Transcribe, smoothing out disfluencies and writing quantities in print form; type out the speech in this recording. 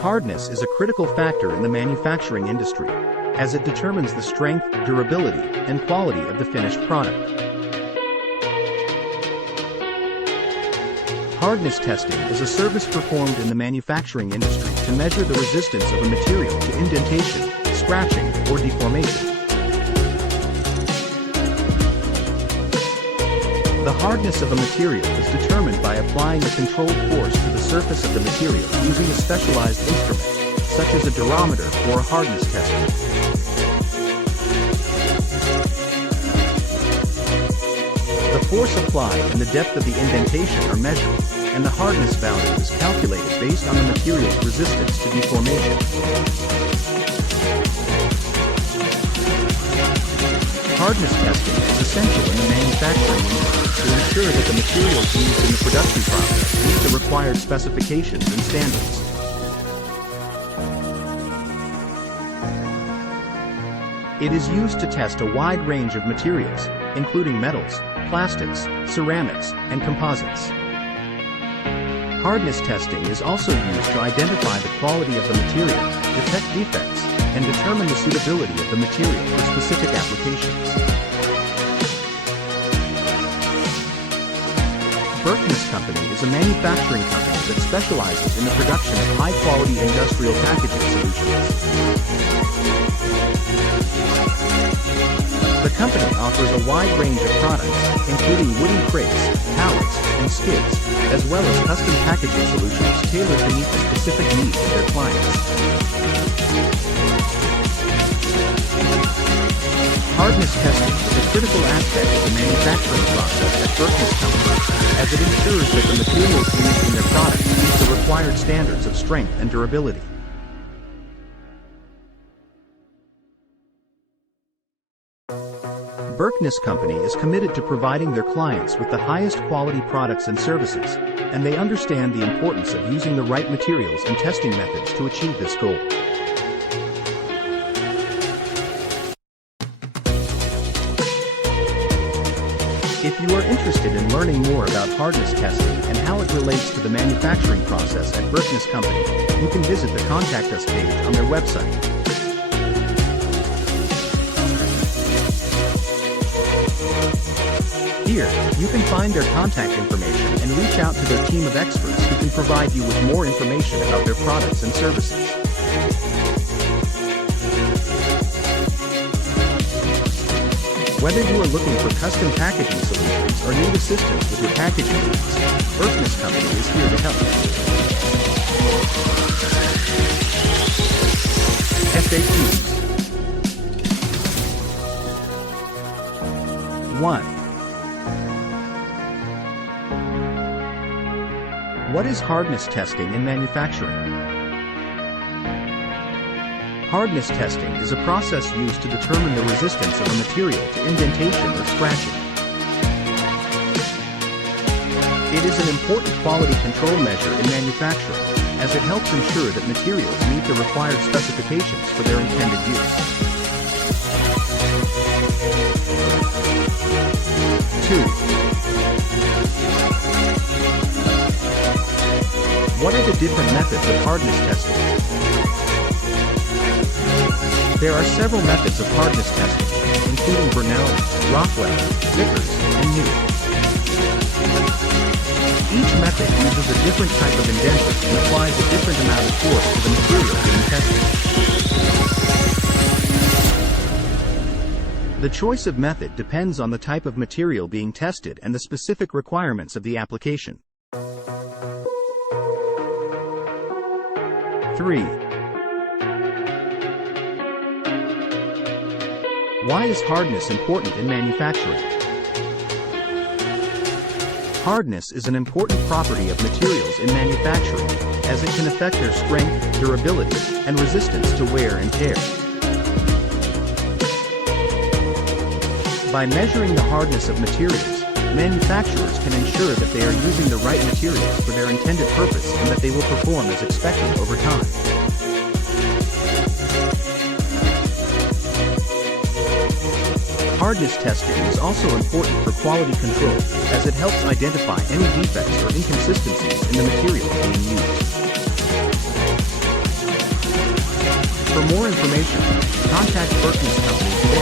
Hardness is a critical factor in the manufacturing industry, as it determines the strength, durability, and quality of the finished product. Hardness testing is a service performed in the manufacturing industry to measure the resistance of a material to indentation, scratching, or deformation. The hardness of a material is determined by applying a controlled force to the surface of the material using a specialized instrument, such as a durometer or a hardness tester. The force applied and the depth of the indentation are measured, and the hardness value is calculated based on the material's resistance to deformation. Hardness testing is essential in the manufacturing industry to ensure that the materials used in the production process meet the required specifications and standards. It is used to test a wide range of materials, including metals, plastics, ceramics, and composites. Hardness testing is also used to identify the quality of the material, detect defects, and determine the suitability of the material for specific applications. Berkness Company is a manufacturing company that specializes in the production of high-quality industrial packaging solutions. The company offers a wide range of products, including wooden crates, pallets, and skids, as well as custom packaging solutions tailored to meet the specific needs of their clients. Hardness testing is a critical aspect of the manufacturing process at Berkness Company, as it ensures that the materials used in their products meet the required standards of strength and durability. Berkness Company is committed to providing their clients with the highest quality products and services, and they understand the importance of using the right materials and testing methods to achieve this goal. If you are interested in learning more about hardness testing and how it relates to the manufacturing process at Berkness Company, you can visit the Contact Us page on their website. Here, you can find their contact information and reach out to their team of experts who can provide you with more information about their products and services. Whether you are looking for custom packaging solutions or need assistance with your packaging needs, Berkness Company is here to help. FAQs. 1. What is hardness testing in manufacturing? Hardness testing is a process used to determine the resistance of a material to indentation or scratching. It is an important quality control measure in manufacturing, as it helps ensure that materials meet the required specifications for their intended use. 2. What are the different methods of hardness testing? There are several methods of hardness testing, including Burnell, Rockwell, Vickers, and New. Each method uses a different type of indenter and applies a different amount of force to the material being tested. The choice of method depends on the type of material being tested and the specific requirements of the application. 3. Why is hardness important in manufacturing? Hardness is an important property of materials in manufacturing, as it can affect their strength, durability, and resistance to wear and tear. By measuring the hardness of materials, manufacturers can ensure that they are using the right materials for their intended purpose and that they will perform as expected over time. Hardness testing is also important for quality control, as it helps identify any defects or inconsistencies in the material being used. For more information, contact Berkness Company